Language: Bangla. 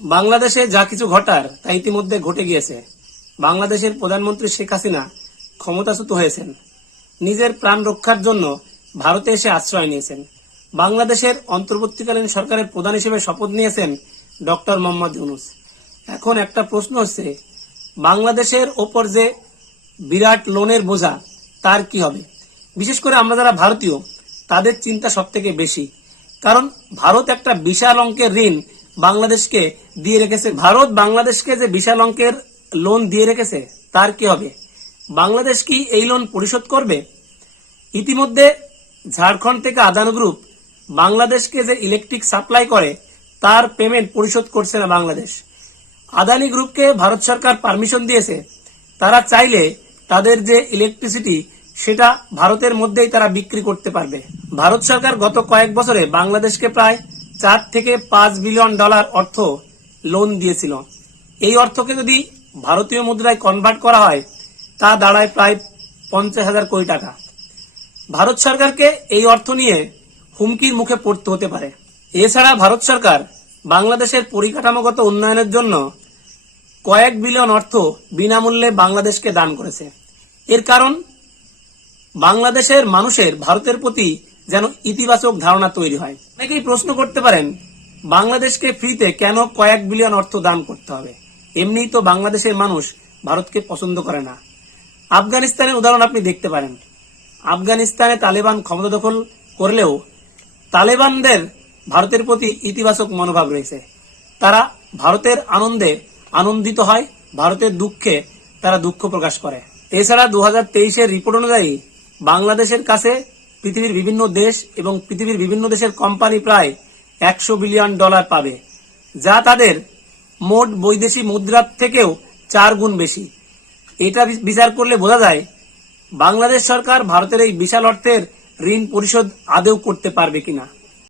বাংলাদেশে যা কিছু ঘটার তা ইতিমধ্যে ঘটে গিয়েছে। বাংলাদেশের প্রধানমন্ত্রী শেখ হাসিনা ক্ষমতাচ্যুত হয়েছেন। নিজের প্রাণ রক্ষার জন্য ভারতে এসে আশ্রয় নিয়েছেন। বাংলাদেশের অন্তর্বর্তীকালীন সরকারের প্রধান হিসেবে শপথ নিয়েছেন ডক্টর মোহাম্মদ ইউনুস। এখন একটা প্রশ্ন হচ্ছে, বাংলাদেশের ওপর যে বিরাট লোনের বোঝা, তার কি হবে? বিশেষ করে আমরা যারা ভারতীয়, তাদের চিন্তা সব থেকে বেশি। কারণ ভারত একটা বিশাল অঙ্কের ঋণ বাংলাদেশকে দিয়ে রেখেছে, ভারত বাংলাদেশকে যে বিশাল অঙ্কের লোন দিয়ে রেখেছে, তার কি হবে? বাংলাদেশ কি এই লোন পরিশোধ করবে? ইতিমধ্যে ঝাড়খণ্ড থেকে আদান গ্রুপ বাংলাদেশকে যে ইলেকট্রিক সাপ্লাই করে, তার পেমেন্ট পরিশোধ করছে না বাংলাদেশ। আদানি গ্রুপকে ভারত সরকার পারমিশন দিয়েছে। তারা চাইলে তাদের যে ইলেকট্রিসিটি সেটা ভারতের মধ্যেই তারা বিক্রি করতে পারবে। ভারত সরকার গত কয়েক বছরে বাংলাদেশকে প্রায় চার থেকে পাঁচ বিলিয়ন ডলার অর্থ লোন দিয়েছিল। এই অর্থকে যদি ভারতীয় মুদ্রায় কনভার্ট করা হয়, তা দাঁড়ায় প্রায় পঞ্চাশ হাজার কোটি টাকা। ভারত সরকারকে এই অর্থ নিয়ে হুমকির মুখে পড়তে হতে পারে। এছাড়া ভারত সরকার বাংলাদেশের পরিকাঠামোগত উন্নয়নের জন্য কয়েক বিলিয়ন অর্থ বিনামূল্যে বাংলাদেশকে দান করেছে। এর কারণ, বাংলাদেশের মানুষের ভারতের প্রতি যেন ইতিবাচক ধারণা তৈরি হয়। অনেকেই প্রশ্ন করতে পারেন, বাংলাদেশকে ফ্রিতে কেন কয়েক বিলিয়ন অর্থ দান করতে হবে? এমনিই তো বাংলাদেশের মানুষ ভারতকে পছন্দ করে না। আফগানিস্তানের উদাহরণ আপনি দেখতে পারেন। আফগানিস্তানে তালেবান ক্ষমতা দখল করলেও তালেবানদের ভারতের প্রতি ইতিবাচক মনোভাব রয়েছে। তারা ভারতের আনন্দে আনন্দিত হয়, ভারতের দুঃখে তারা দুঃখ প্রকাশ করে। এছাড়া দু হাজার রিপোর্ট অনুযায়ী বাংলাদেশের কাছে পৃথিবীর বিভিন্ন দেশ এবং পৃথিবীর বিভিন্ন দেশের কোম্পানি প্রায় একশো বিলিয়ন ডলার পাবে, যা তাদের মোট বৈদেশিক মুদ্রার থেকেও চার গুণ বেশি। এটা বিচার করলে বোঝা যায়, বাংলাদেশ সরকার ভারতের এই বিশাল অর্থের ঋণ পরিশোধ আদেও করতে পারবে কিনা।